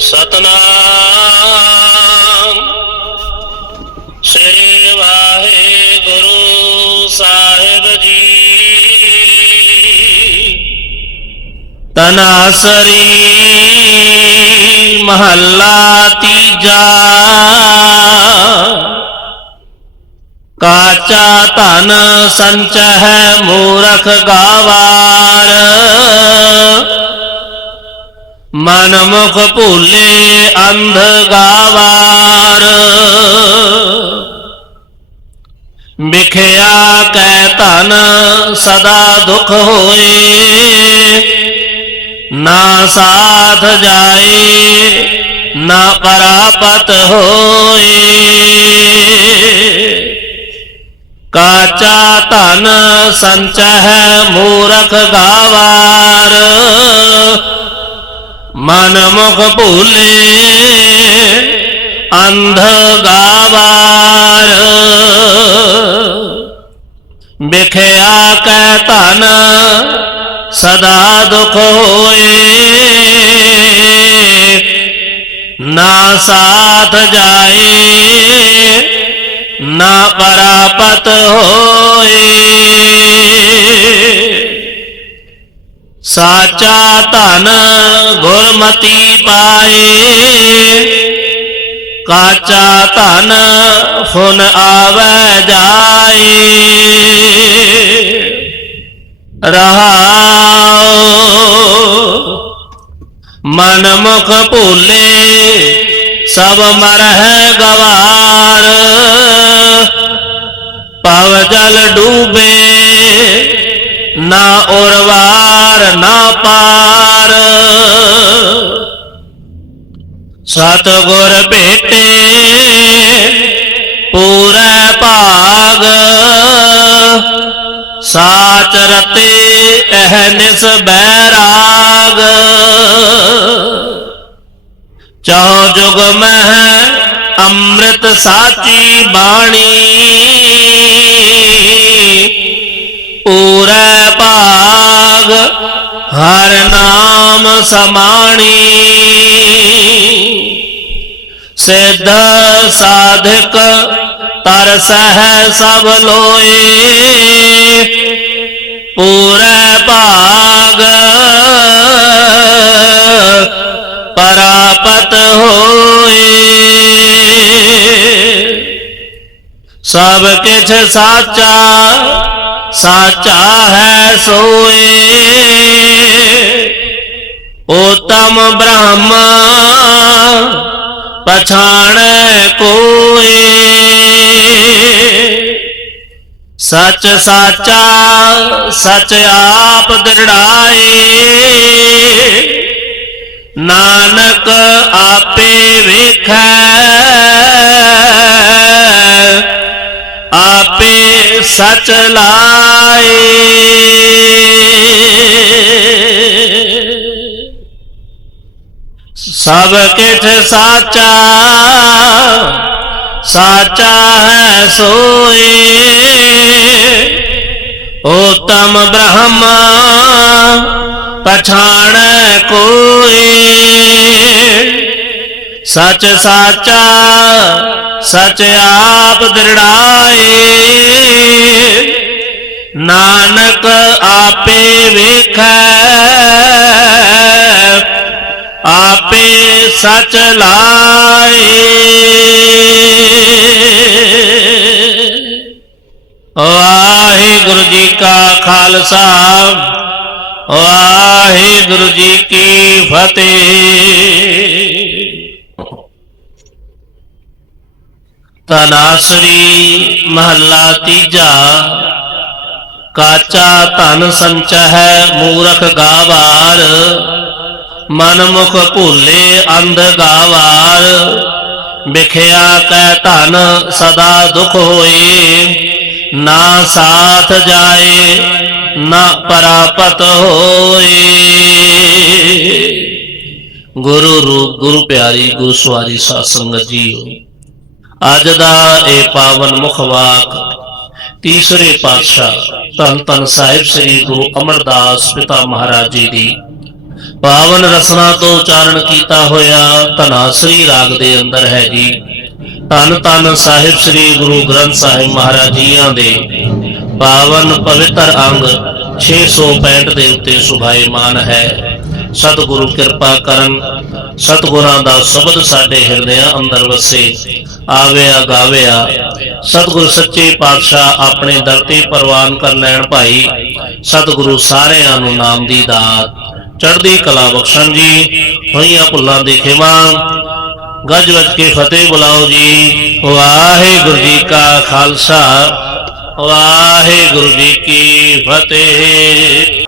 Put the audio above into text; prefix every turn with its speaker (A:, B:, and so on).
A: ਸਤਨਾਮ ਸ੍ਰੀ ਵਾਹਿਗੁਰੂ ਸਾਹਿਬ ਜੀ ਤਨਾਸਰੀ ਮਹੱਲਾ ਤੀਜਾ ਕਾਚਾ ਧਨ ਸੰਚਹਿ ਮੂਰਖ ਗਾਵਾਰ मनमुख पुले अंध गावार बिखया कैतन सदा दुख होए। ना साथ जाए, ना परापत होए। काचा तन संचह मूरख गावार। ਮਨ ਮੁਖ ਭੂਲੇ, ਅੰਧ ਗਾਵਾਰ। ਵਿਖਿਆ ਕੈ ਧਨ, ਸਦਾ ਦੁਖ ਹੋਏ। ਨਾ ਸਾਥ ਜਾਏ, ਨਾ ਪਰਾਪਤ ਹੋਏ। साचा तन गुरमति पाए। काचा तन फुन आवे जाए। रहा मन मुख भूले सब मरह गवार। सतगुर बेटे पूरे भाग। साच रते एहनिस बैराग। चौ जुग मह अमृत साची बाणी। पूरे भाग हर नाम समाणी। सिद्ध साधक तरस है सब लोए पूरे भाग परापत होए सब किछ साचा साचा है सोए उत्तम ब्रह्मा पछाण कोए सच साचा सच आप दृढ़ाए नानक आपे वेख। आपे सच लाए। सब किठ साचा साचा है सोए उत्तम ब्रह्म पछाण कोई। सच साचा, सच आप दृढ़ाए नानक आपे वेख, आप ਸਚ ਲਾਏ ਵਾਹਿਗੁਰੂ ਜੀ ਕਾ ਖਾਲਸਾ, ਵਾਹਿਗੁਰੂ ਜੀ ਕੀ ਫਤਿਹ। ਤਨਾਸਰੀ ਮਹੱਲਾ ਤੀਜਾ, ਕਾਚਾ ਧਨ ਸੰਚਹਿ ਮੂਰਖ ਗਾਵਾਰ। ਮਨ ਮੁਖ ਭੂਲੇ ਅੰਧ ਗਾਵਾਰ, ਵਿਖਿਆ ਕੈ ਧਨ ਸਦਾ ਦੁਖ ਹੋਏ। ਨਾ ਸਾਥ ਜਾਏ, ਨਾ ਪਰਾਪਤ ਹੋਏ। ਗੁਰੂ ਰੂਪ ਗੁਰੂ ਪਿਆਰੀ, ਗੁਰੂ ਸਵਾਰੀ ਸਾਧ ਸੰਗਤ ਜੀਓ, ਅੱਜ ਦਾ ਇਹ ਪਾਵਨ ਮੁਖ ਵਾਕ ਤੀਸਰੇ ਪਾਤਸ਼ਾਹ ਧੰਨ ਧੰਨ ਸਾਹਿਬ ਸ੍ਰੀ ਗੁਰੂ ਅਮਰਦਾਸ ਪਿਤਾ ਮਹਾਰਾਜ ਜੀ ਦੀ ਪਾਵਨ ਰਸਨਾ ਤੋਂ ਉਚਾਰਨ ਕੀਤਾ ਹੋਇਆ ਧਨਾਸਰੀ ਰਾਗ ਦੇ ਅੰਦਰ ਹੈ ਜੀ। ਧੰਨ ਧੰਨ ਸਾਹਿਬ ਸ੍ਰੀ ਗੁਰੂ ਗ੍ਰੰਥ ਸਾਹਿਬ ਮਹਾਰਾਜ ਜੀਆਂ ਦੇ ਪਾਵਨ ਪਵਿੱਤਰ ਅੰਗ 665 ਦੇ ਉੱਤੇ ਸੁਭਾਏਮਾਨ ਹੈ। ਸਤਿਗੁਰੂ ਕਿਰਪਾ ਕਰਨ, ਸਤਿਗੁਰਾਂ ਦਾ ਸ਼ਬਦ ਸਾਡੇ ਹਿਰਦਿਆਂ ਅੰਦਰ ਵਸੇ, ਆਵਿਆ ਗਾਵਿਆ। ਸਤਿਗੁਰ ਸੱਚੇ ਪਾਤਸ਼ਾਹ ਆਪਣੇ ਦਰ ਤੇ ਪ੍ਰਵਾਨ ਕਰ ਲੈਣ ਭਾਈ, ਸਤਿਗੁਰੂ ਸਾਰਿਆਂ ਨੂੰ ਨਾਮ ਦੀ ਦਾਤ। ਚੜ੍ਹਦੀ ਕਲਾ ਬਖਸ਼ਣ ਜੀ, ਹੋਈਆਂ ਭੁੱਲਾਂ ਦੇ ਖਿਮਾ। ਗੱਜ ਵੱਜ ਕੇ ਫਤਿਹ ਬੁਲਾਓ ਜੀ। ਵਾਹਿਗੁਰੂ ਜੀ ਕਾ ਖਾਲਸਾ, ਵਾਹਿਗੁਰੂ ਜੀ ਕੀ ਫਤਿਹ।